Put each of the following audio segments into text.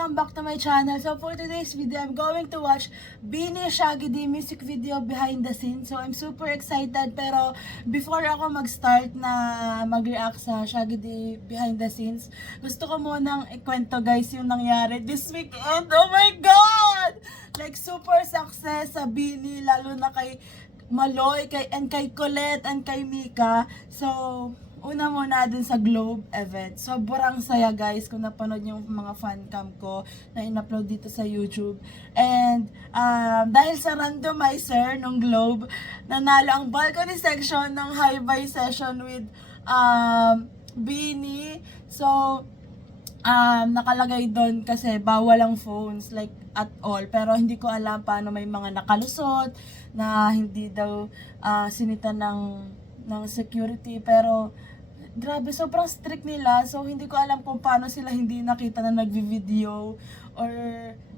welcome back to my channel. So for today's video, I'm going to watch Beanie Shaggy D music video behind the scenes. So I'm super excited, pero before ako mag-start na mag-react sa Shaggy D behind the scenes, gusto ko munang ikwento guys yung nangyari this weekend. Oh my God! Like super success sa Beanie, lalo na kay Maloy, kay Colette, and kay Mika. So una muna dun sa Globe event. Sobrang saya guys kung napanood yung mga fan cam ko na in-upload dito sa YouTube. And dahil sa randomizer ng Globe, nanalo ang balcony section ng high-buy session with Beanie. So, nakalagay doon kasi bawal ang phones like at all, pero hindi ko alam paano may mga nakalusot na hindi daw sinita ng security, pero grabe, sobrang strict nila. So hindi ko alam kung paano sila hindi nakita na nagvi-video, or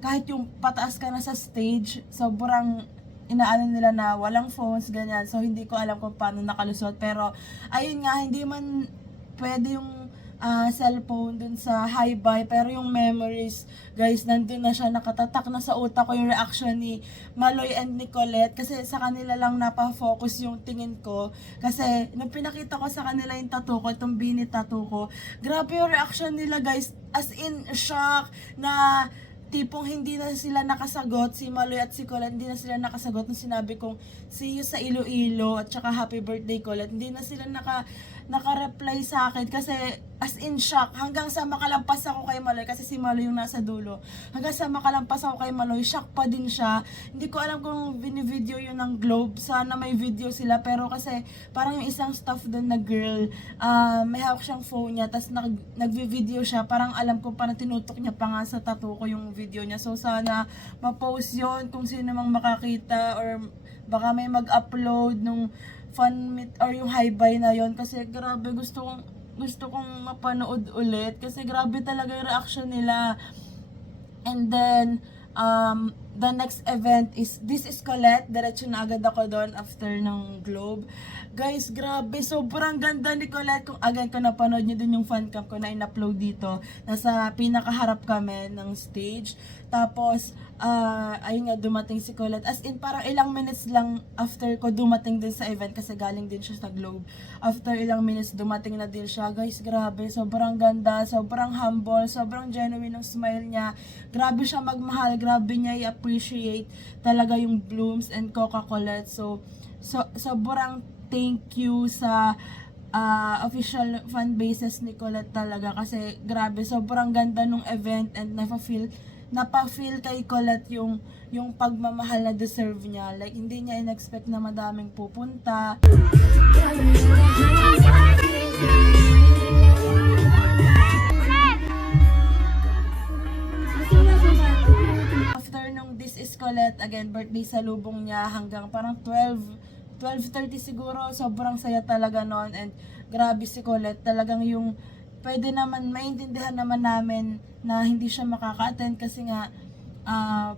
kahit yung pataas ka na sa stage, sobrang inaano nila na walang phones, ganyan. So hindi ko alam kung paano nakalusot, pero ayun nga, hindi man pwede yung cellphone dun sa high-buy, pero yung memories guys, nandun na siya, nakatatak na sa utak ko yung reaction ni Maloy and Nicolette, kasi sa kanila lang napafocus yung tingin ko, kasi nung pinakita ko sa kanila yung tattoo ko, itong Beanie tattoo ko, grabe yung reaction nila guys, as in shock, na tipong hindi na sila nakasagot, si Maloy at si Colette, hindi na sila nakasagot nung sinabi kong see you sa Iloilo at saka happy birthday Colette. Hindi na sila naka-reply sa akin kasi as in shock, hanggang sa makalampas ako kay Maloy, kasi si Maloy yung nasa dulo, hanggang sa makalampas ako kay Maloy, shock pa din siya. Hindi ko alam kung bini-video yun ng Globe, sana may video sila, pero kasi parang yung isang staff doon na girl, may hawak siyang phone niya, tas nagvi-video siya, parang alam ko parang tinutok niya pa nga sa tattoo ko yung video niya. So sana ma-post yun kung sino mang makakita, or baka may mag-upload nung fan meet or yung high-buy na yon, kasi grabe, gusto kong mapanood ulit kasi grabe talaga yung reaction nila. And then the next event is This is Colette. Diretso na agad ako doon after ng Globe. Guys, grabe, sobrang ganda ni Colette. Kung agad ko napanood nyo din yung fan cam ko na in-upload dito, nasa pinakaharap kami ng stage. Tapos ayun nga, dumating si Colette, as in parang ilang minutes lang after ko dumating din sa event, kasi galing din siya sa Globe. After ilang minutes dumating na din siya. Guys, grabe, sobrang ganda, sobrang humble, sobrang genuine ng smile niya. Grabe siya magmahal, grabe niya i-appreciate talaga yung Blooms and Coca-Cola. So sobrang thank you sa official fan bases ni Colette talaga, kasi grabe, sobrang ganda nung event, and napafeel kay Colette yung pagmamahal na deserve niya. Like, hindi niya in-expect na madaming pupunta. After nung This is Colette, again, birthday salubong niya hanggang parang 12:30 siguro, sobrang saya talaga noon. And grabe si Colette, talagang yung pwede naman, maintindihan naman namin na hindi siya makaka-attend kasi nga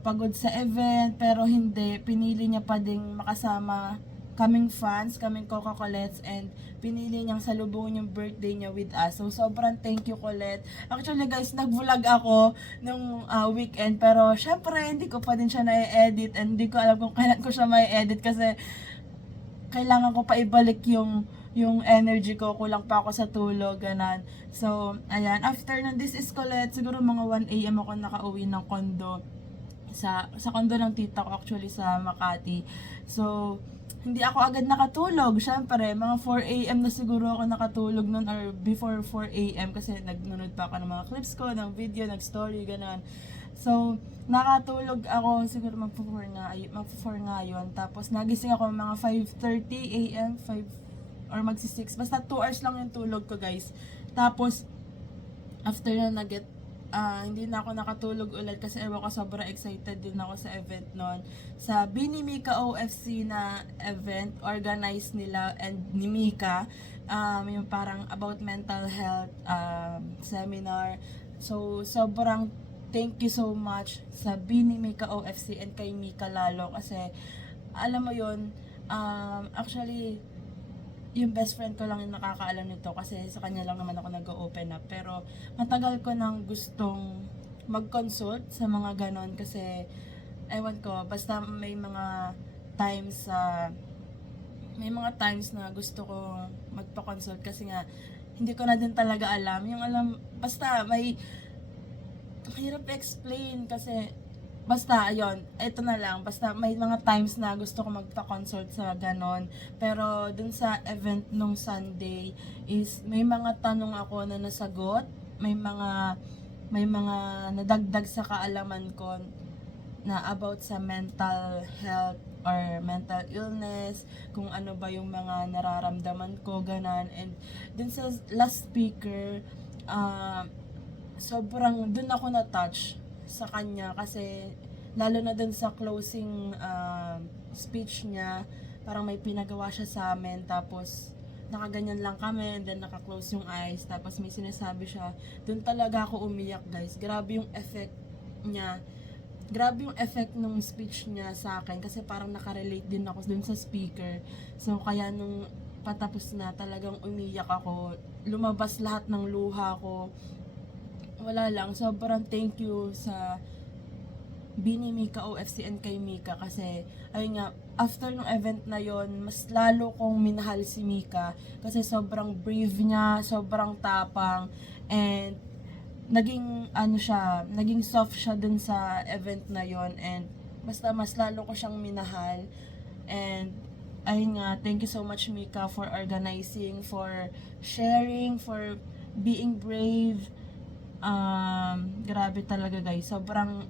pagod sa event, pero hindi, pinili niya pa ding makasama kaming fans, kaming Coca-Colettes, and pinili niyang salubungin yung birthday niya with us. So sobrang thank you, Colette. Actually guys, nag-vlog ako nung weekend, pero syempre hindi ko pa din siya na-edit, and hindi ko alam kung kailan ko siya ma-edit, kasi kailangan ko pa ibalik yung energy ko, kulang pa ako sa tulog, ganan. So, ayan, after ng This is Colette, siguro mga 1 AM ako nakauwi ng condo. Sa condo ng tita ko, actually, sa Makati. So, hindi ako agad nakatulog. Syempre, mga 4 AM na siguro ako nakatulog nun, or before 4 AM, kasi nagnunod pa ako ng mga clips ko, ng video, nag-story, ganan. So, nakatulog ako, siguro mag-4 nga yun. Tapos, nagising ako mga 5:30 AM, 5 or magsi-6. Basta 2 hours lang yung tulog ko, guys. Tapos, after na hindi na ako nakatulog ulit, kasi ewan ko, sobrang excited din ako sa event nun. Sa Beanie Mika OFC na event, organized nila and ni Mika, yung parang about mental health seminar. So, sobrang thank you so much sa Beanie Mika OFC and kay Mika lalo, kasi alam mo yun, actually yung best friend ko lang yung nakakaalam nito, kasi sa kanya lang naman ako nag-open up, pero matagal ko nang gustong mag-consult sa mga ganon kasi ewan ko, basta may mga times na gusto ko magpa-consult kasi nga hindi ko na din talaga alam. Yung alam, basta may hirap explain kasi basta ayun, ito na lang, basta may mga times na gusto ko magpa-consult sa ganon. Pero dun sa event nung Sunday is may mga tanong ako na nasagot, may mga nadagdag sa kaalaman ko na about sa mental health or mental illness, kung ano ba yung mga nararamdaman ko, ganan. And dun sa last speaker, sobrang dun ako na-touch sa kanya kasi lalo na dun sa closing speech niya, parang may pinagawa siya sa amin, tapos nakaganyan lang kami and then naka-close yung eyes, tapos may sinasabi siya. Dun talaga ako umiyak, guys. Grabe yung effect niya. Grabe yung effect ng speech niya sa akin kasi parang nakarelate din ako dun sa speaker. So kaya nung patapos na, talagang umiyak ako. Lumabas lahat ng luha ko. Wala lang, sobrang thank you sa Bini Mika OFC and kay Mika kasi ayun nga, after ng event na yon, mas lalo kong minahal si Mika kasi sobrang brave niya, sobrang tapang, and naging soft siya dun sa event na yon, and basta mas lalo ko siyang minahal. And ayun nga, thank you so much Mika for organizing, for sharing, for being brave. Grabe talaga, guys, sobrang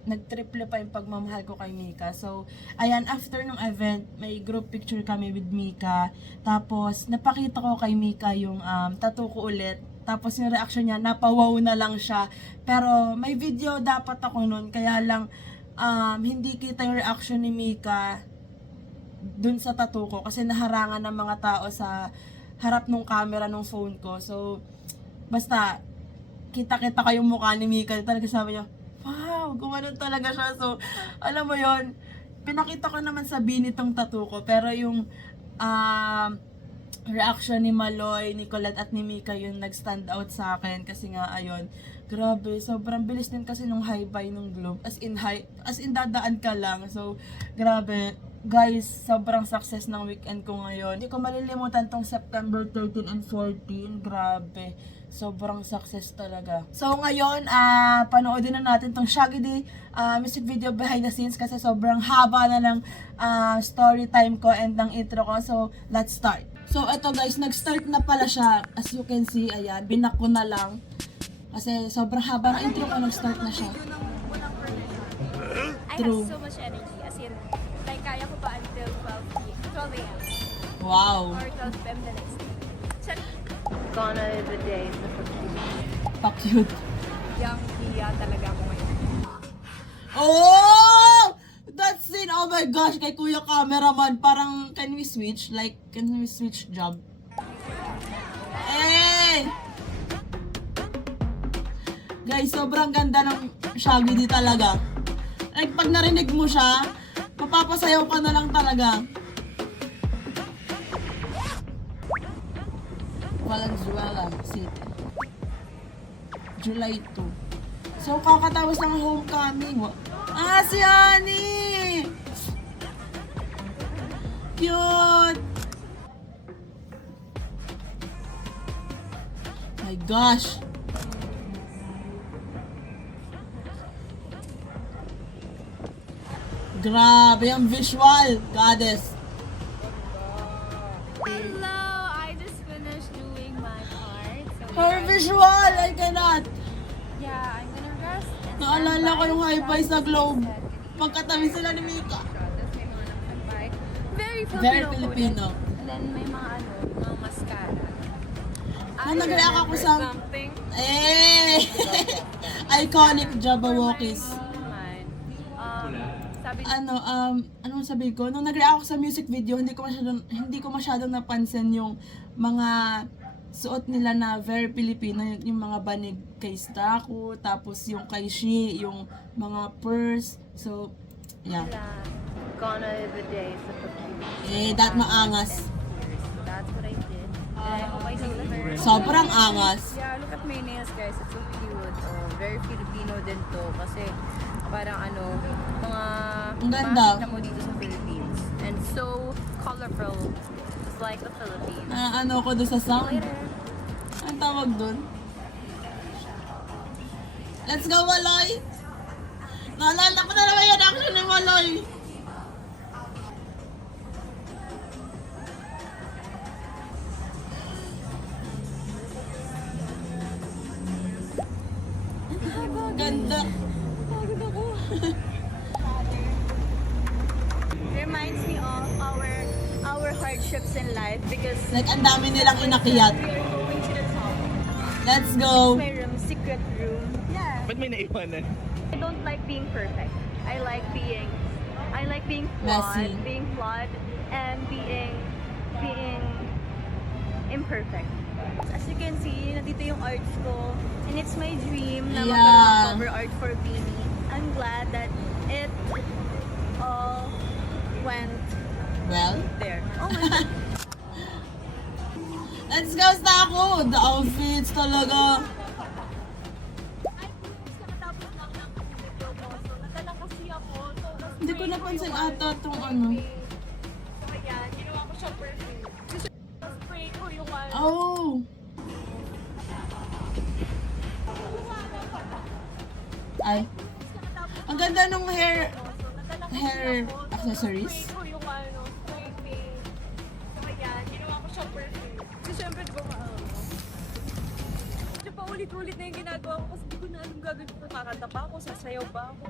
nagtriple pa yung pagmamahal ko kay Mika. So, ayan, after nung event, may group picture kami with Mika. Tapos, napakita ko kay Mika yung tattoo ko ulit. Tapos, yung reaction niya, napawaw na lang siya. Pero, may video dapat ako nun. Kaya lang, hindi kita yung reaction ni Mika dun sa tattoo ko. Kasi naharangan ng mga tao sa harap ng camera ng phone ko. So, basta, kita-kita ko yung mukha ni Mika. Talaga sabi niya, wow, gumanon talaga siya. So, alam mo yon, pinakita ko naman sa Bini tong tattoo ko. Pero yung reaction ni Maloy, ni Colette at ni Mika yung nag-stand out sa akin. Kasi nga, ayun, grabe, sobrang bilis din kasi nung high-buy nung Globe. As in dadaan ka lang. So, grabe. Guys, sobrang success ng weekend ko ngayon. Hindi ko malilimutan tong September 13 and 14. Grabe. Sobrang success talaga. So ngayon, panoodin na natin tong Shaggy Day music video behind the scenes kasi sobrang haba na ng story time ko and ng intro ko. So, let's start. So, eto guys, nag-start na pala siya. As you can see, ayan, binak ko na lang. Kasi sobrang haba ng intro ko, nag-start na siya. True. I have so much energy. As in, like, kaya ko pa until 12 a.m. Wow. Or 12 p.m. the next day. Gone are the days of the Pa-cute. young Kia talaga ako ngayon. Oh! That scene, oh my gosh, kay Kuya Cameraman, parang, can we switch job? Eh! Guys, sobrang ganda ng Shaggy Day talaga. Like, pag narinig mo siya, mapapasayaw ka na lang talaga. Valenzuela City. July 2. So, kakatapos ng homecoming. Si Annie! Cute! My gosh! Grabe ang visual, goddess. Hello! I just finished doing my part. So Her visual, I cannot. yeah, I'm gonna rest. And Naalala ko yung high-five sa Globe. Very Pagkatabi sila ni Mika. Very Very Filipino. Filipino. And then may mga mga mascara. Nung nag-react ako sa... something. Iconic Jabberwockies. Man. Sabi Anong sabi ko? Nung nag-react ako sa music video, hindi ko masyadong napansin yung mga suot nila na very Filipino, yung mga banig kay Staku, tapos yung kay Shi, yung mga purse. So, yeah. Gone are the days of the cute. That maangas. That's what I did. And I hope I see her. Sobrang angas. Yeah, look at my nails, guys. It's so cute. Oh, very Filipino din to. Kasi parang ano, mga Ang ganda. makikita mo dito sa Philippines. And so colorful. Just like the Philippines. Ano ko doon sa sound? Later. Ang tawag doon? Let's go, Maloy! Naalala ko na naman yan action ni Maloy! Ganda! Reminds me of our hardships in life because Like, ang dami nilang inakyat. we are going to the top. Let's go! My room, secret room. Yeah. Ba't may naiwanan? I don't like being perfect. I like being flawed, Messy. being flawed, and being imperfect. As you can see, nandito yung arts ko. And it's my dream na Yeah. magkaroon ng cover art for Beanie. I'm glad that it all went Well, there. Oh my God. let's go sa ako! The outfits talaga. Hindi ko napansin ata itong ano. Oh! Ay. Ang ganda nung hair accessories. Kasi syempre, di ba Kasi paulit-ulit na yung ginagawa ko kasi di ko na alam gagawin ko. Kakanta ba ako? Sasayaw ba ako?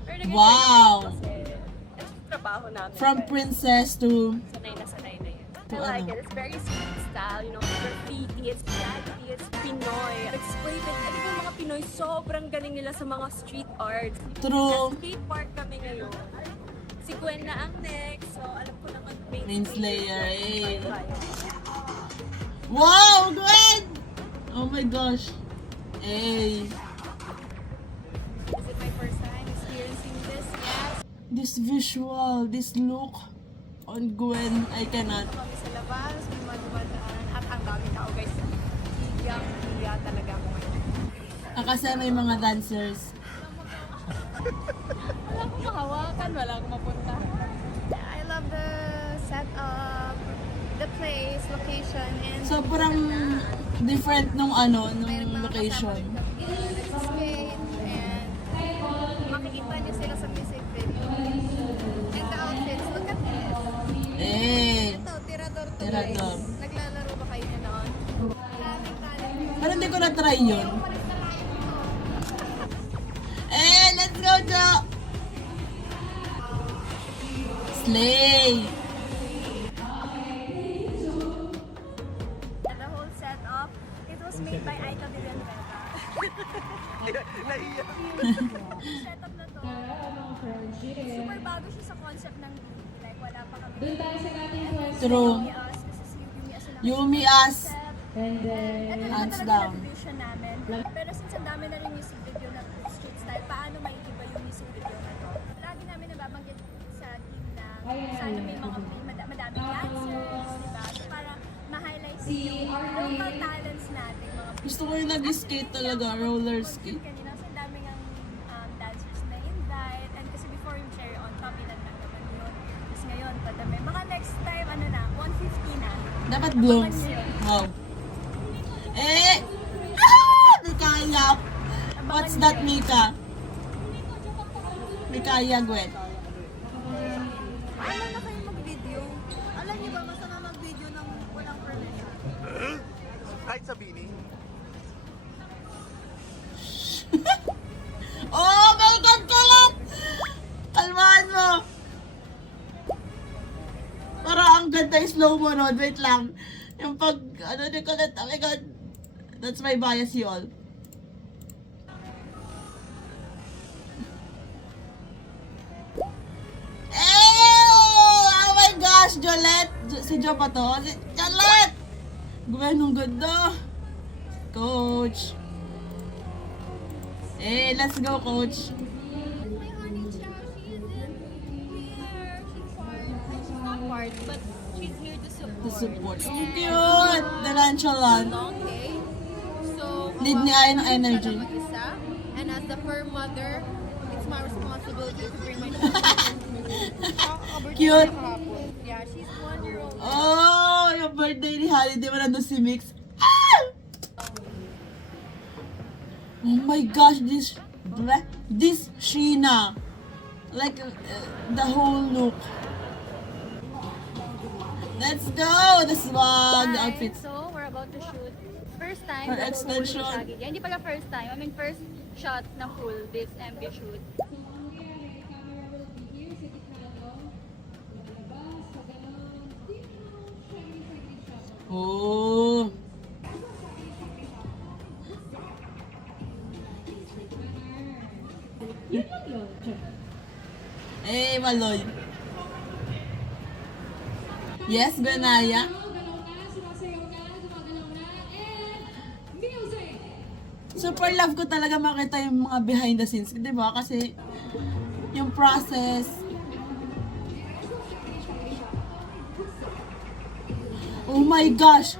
Pero nag-enjoy Wow! ako kasi ito yung trabaho namin. From princess to sanay na yun. To I like ano? it. It's very street style, you know, graffiti, it's catchy, it's Pinoy. Explain it. Di ba mga Pinoy, sobrang galing nila sa mga street art. true Sa skate park kami ngayon. Si Gwen na ang next, so alam ko naman main slayer. Eh. Tayo. Wow, Gwen! Oh my gosh. Hey. Is it my first time experiencing this? Yes. This visual, this look on Gwen, I cannot. Kami sa labas, may mga dumadaan, at ang daming tao guys. Hiyang-hiya talaga ako ngayon. Kasi may mga dancers. Wala akong mahawakan, wala akong mapunta. I love the setup, the place, location, and Sobrang different nung ano, nung location. skate, and makikita niyo sila sa music video. And the outfits, look at this. Eh, Ito, tirador to Tirador. guys. Naglalaro ba kayo noon? Maraming talent. pero hindi ko na-try yun. Eh, let's go, Jo! Slay! And the whole setup, it was made by Aita Villanueva. Naiyak. Yung setup na to, super bago siya sa concept ng movie. Like, wala pa kami. True. Yumi Us, kasi si Yumi Us lang. Yumi Us. Ito naman Hands talaga down. yung vision namin. Pero since ang dami na rin music video na street style, paano maiiba yung music video na to? Lagi namin nababanggit sa team na sana may mga madaming dancers, diba? So para ma-highlight yung local talents natin, mga Gusto ko yung nag-skate talaga, roller skate. kanina. So ang daming ang dancers na invite. And kasi before yung Cherry on Top, ilan lang naman yun. Tapos ngayon, padami. Baka next time, ano na, 150 na. Dapat blooms. Wow. Eh! Ah! Mikaya! What's that, Mika? Mikaya, Gwen. Alam na kayo mag-video. Alam niyo ba, masama mag-video ng walang permission? Kahit sa Bini. Oh my God, kalat! Kalmahan mo! Para ang ganda yung slow mo nun. Wait lang. Yung pag, ano ni kalat, oh my God. That's my bias, y'all. Oh my gosh, Jolette! Si Jo pa to? Si Jolette! Gwen, ang ganda! Coach! Eh, let's go, Coach! My honey chow, she is in here. She's part. She's not part, but She's here to support. To support. Ang cute! Nonchalant. Okay. So, Lead ni Aya ng energy. siya na mag-isa. And as the fur mother, it's my responsibility to bring my children. Cute. Yeah, she's 1-year-old. Oh, yung birthday ni Holiday mo nandun si Mix. Ah! Oh my gosh, this Sheena. Like the whole look. Let's go! The swag, the outfits. So, we're about to shoot. First time. For na extension. pupunta sa Agit. Hindi pala first time. I mean, first shot na full this MV shoot. Oh. Eh, Maloy. Yes, Benaya. Super love ko talaga makita yung mga behind the scenes, 'di ba? Kasi yung process. Oh my gosh.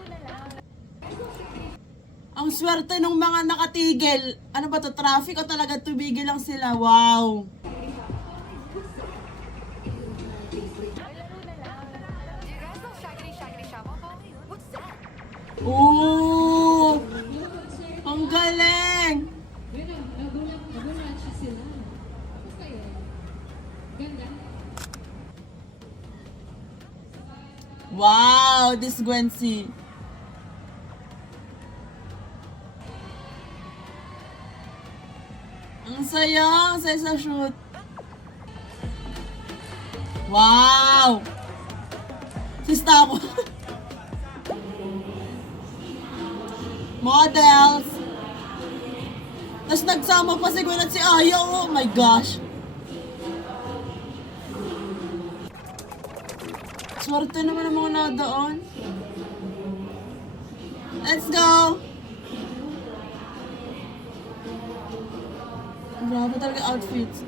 Ang swerte ng mga nakatigil. Ano ba to? Traffic o talaga tumigil lang sila? Wow. Oh! Ang galing! Wow! This Gwency. Ang saya sa shoot. Wow! Sista ko. Models. Tapos nagsama pa si Gwen at si Aya. Oh my gosh. Swerte naman ang mga nadoon. Let's go! Grabe talaga outfits.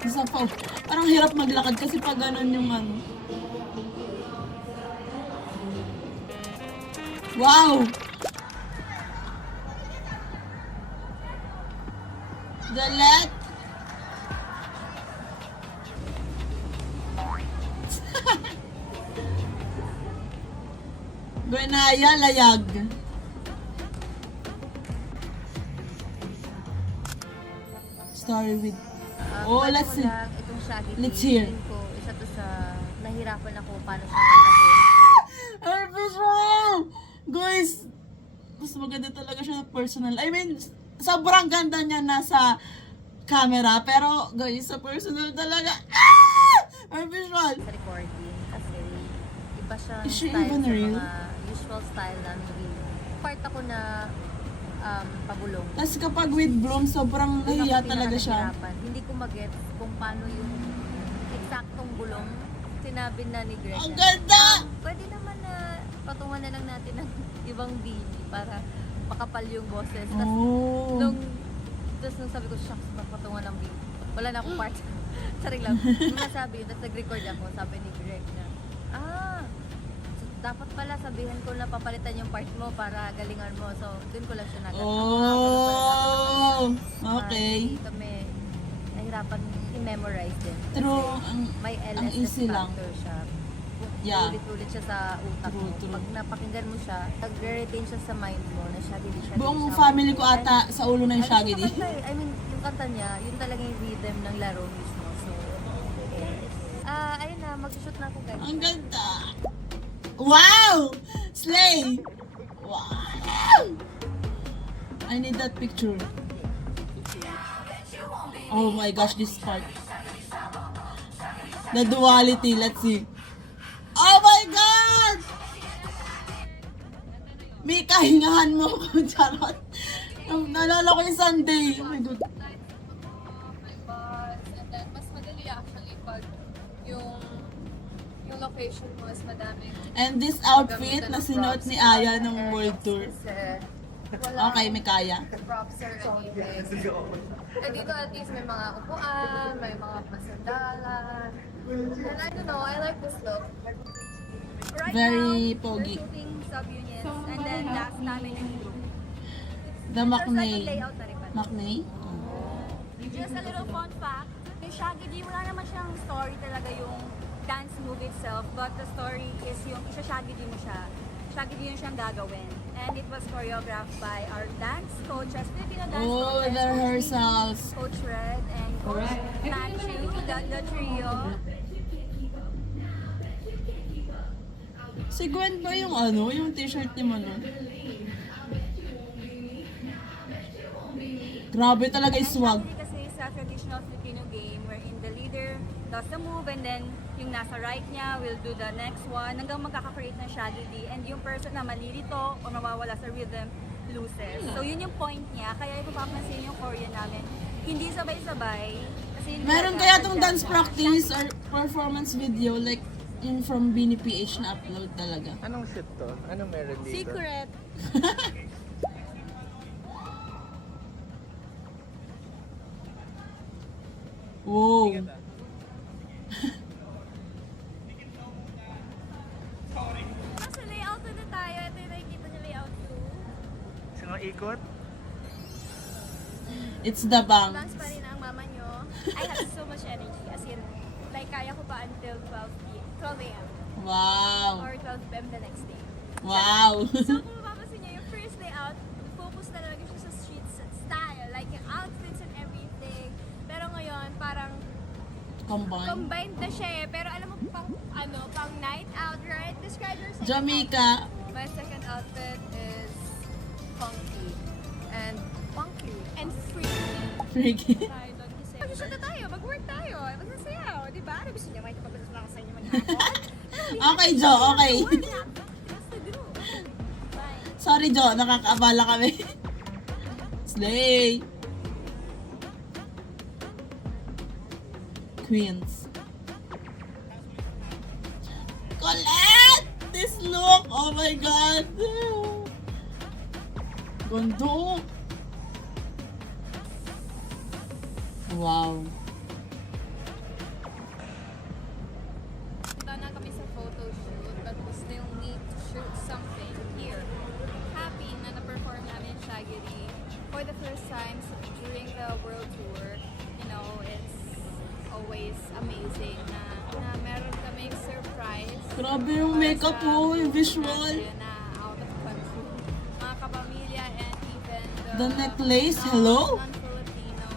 Isa pa. Parang hirap maglakad kasi pag ganun yung ano. Wow! Dalet! Gwenaya Layag. Story with... Oh, let's see. Itong Shaggy Let's Tea, hear. feeling ko, isa to sa nahirapan ako paano siya kantahin. Ay, visual! Guys, mas maganda talaga siya na personal. I mean, sobrang ganda niya nasa camera. Pero, guys, sa personal talaga. Ah! Ay, visual! Sa recording kasi iba siyang Is she style even sa real? mga usual style namin video. Part ako na pabulong. Tapos kapag with Bloom, sobrang Doon nahiya ako talaga siya. pinaka-nahirapan. Hindi ko mag-gets kung paano yung eksaktong bulong sinabi na ni Greg. Ang na, ganda! Pwede naman na patungan na lang natin ng ibang bini para makapal yung boses. Tapos Oh. nung sabi ko, shucks, patungan ng bini. Wala na akong part. Saring lang. Nung nasabi yun, tapos nag-record ako, sabi ni Greg na, so, dapat pala sabihin ko na papalitan yung part mo para galingan mo. So, dun ko lang siya nagagawa. Oh. Okay. Hindi kami nahirapan i-memorize din. True. May Ang LSS easy lang. factor siya. Yeah. Ulit-ulit siya sa utak True, mo. true. Pag napakinggan mo siya, nagre-retain siya sa mind mo na siya din siya. Buong din siya. family ko ata sa ulo na yung Shaggy Ano siya D. kanta eh. I mean, yung kanta niya, yun talaga yung rhythm ng laro mismo. So, ayun na, mag-shoot na ako guys. Ang ganda. Wow! Slay! Wow! I need that picture. Oh my gosh, this part. The duality, let's see. Oh my God! May kahingahan mo ko, charot. Naalala ko yung Sunday. Oh my God. And then, mas madali actually pag yung location mo is madaming And this outfit na sinuot ni Aya ng World Tour. Is, Wala Okay, may kaya. props or anything. Eh dito at least may mga upuan, may mga pasandalan. And I don't know, I like this look. Right Very now, pogi. we're shooting sub-units and then last namin yung group. The There's like a Macnay. layout na rin pala. Macnay? Just a little fun fact, yung Shaggy D, wala naman siyang story talaga yung dance move itself, but the story is yung isa-Shaggy D mo siya. Shaggy D yung siyang gagawin. And it was choreographed by our dance coaches, Filipino dance Oh, coaches, the rehearsals. Coach Red and Coach Nachu, the trio. Si Gwen ba yung ano, yung t-shirt ni Mano? Grabe talaga yung swag. Shaggy kasi sa traditional Filipino game wherein the leader does the move and then yung nasa right niya will do the next one hanggang magkaka-create ng Shaggy D and yung person na malilito o mawawala sa rhythm loses. So yun yung point niya. Kaya kung papansin yung choreo namin, hindi sabay-sabay. Kasi Meron kaya tong dance practice or performance video like in from Bini PH na upload talaga. Anong shit to? Anong meron dito? Secret. Wow. Nasa layout na tayo. Ito yung nakikita niyo layout 2. Sino ikot? It's the bang. Dance pa rin ang mama nyo. I have so much energy. As in, like kaya ko pa until 12 a.m. Wow. or 12 p.m. the next day. Wow. So kung mapapansin niyo, yung first layout, focus talaga siya sa street style. Like yung outfits and everything. Pero ngayon, parang Combine. combined na siya eh. Pero alam mo, pang night out, right? Describe yourself. Jamaica. My second outfit is funky and funky. And free. Freaky. Tayo doon kasi. Mag-shoot na tayo, mag-work tayo, magsasayaw. Di ba? Ano gusto niya? May tapos lang sa inyo maghapon? Okay, Jo. Okay. That's the group. Bye. Sorry, Jo. Nakakaabala kami. Slay. Queens. Colette! This look! Oh my God! Gondo! Wow. Punta na kami sa photo shoot but we still need to shoot something here. Happy na na-perform namin Shaggy D for the first time during the world tour. You know, it's always amazing na meron kaming surprise. Grabe yung makeup mo, yung visual. Na out of country. Mga kapamilya and even The necklace, hello? non-Filipino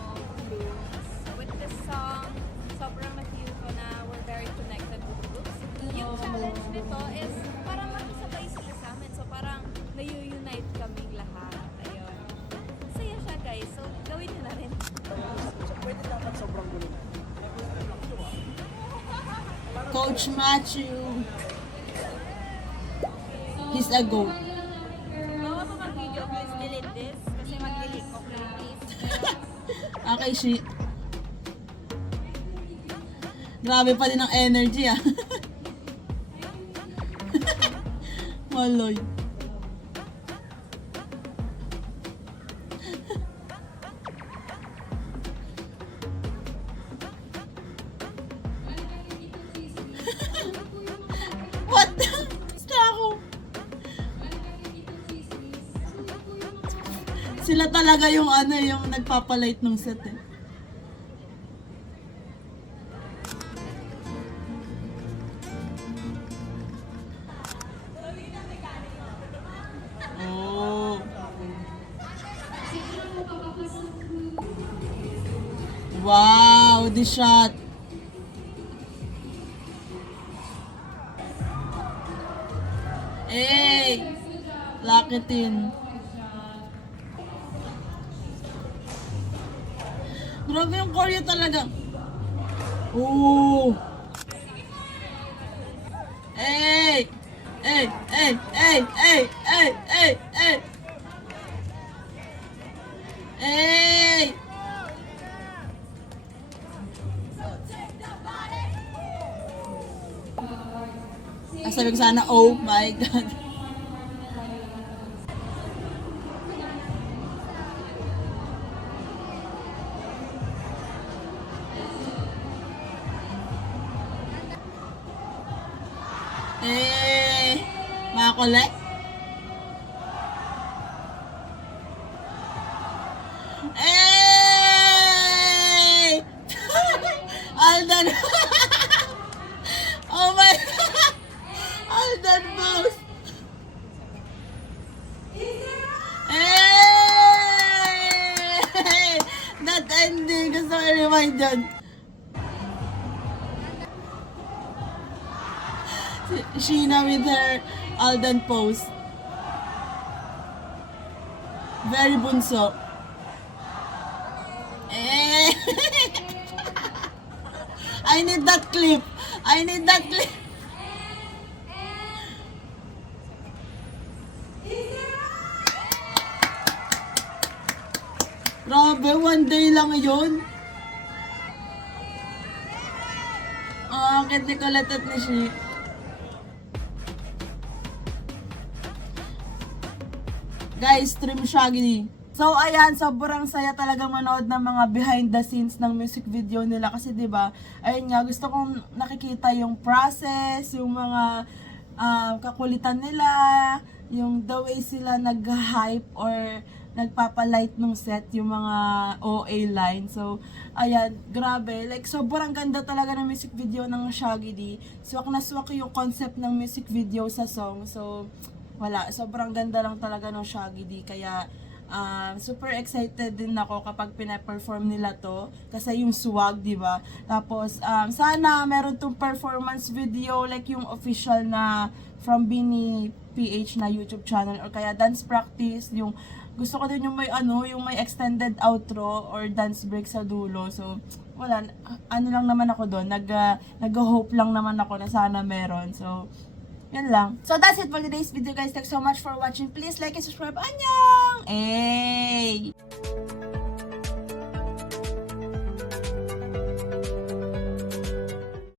groups. With this song, sobrang na-feel ko na we're very connected with the groups. Yung challenge nito is parang makasabay sila sa amin. So parang na-unite kaming lahat. Ayun. Masaya siya guys. So gawin nyo na rin. Coach Matthew. He's a goat. Bawa pa mag-video, please delete this. Kasi mag-delete ko, please. Okay, she. Grabe pa din ang energy ah. Maloy. What? Basta ako. Sila talaga yung ano, yung nagpapalight ng set eh. Oh. Wow, the shot. Hey, Lakitin. Grabe yung choreo talaga. Oh. Hey! Hey! Hey! Hey! Hey! Hey! Hey! Hey! Hey! Sabi ko sana, oh my God. chocolate. Hey! Alden! Oh my God! Alden Boss! Hey! That ending! Gusto ko i-rewind yun. Sheena with her Alden pose. Very bunso. Eh. I need that clip. I need that clip. Grabe, one day lang yun. Oh, kit ni Colette at ni Shi. Guys, stream Shaggy. So ayan, sobrang saya talaga manood ng mga behind the scenes ng music video nila kasi 'di ba? Ayun nga, gusto kong nakikita yung process, yung mga kakulitan nila, yung the way sila nag-hype or nagpapalight ng set, yung mga OA line. So ayan, grabe, like sobrang ganda talaga ng music video ng Shaggy D. Swak na swak yung concept ng music video sa song. So wala, sobrang ganda lang talaga ng Shaggy D. Kaya super excited din ako kapag pina-perform nila to kasi yung swag, di ba? Tapos sana meron tong performance video like yung official na from Bini PH na YouTube channel or kaya dance practice, yung gusto ko din yung may yung may extended outro or dance break sa dulo. So wala, lang naman ako doon, nag-hope lang naman ako na sana meron. So yan lang. So that's it for today's video, guys. Thanks so much for watching. Please like and subscribe. Annyeong! Hey!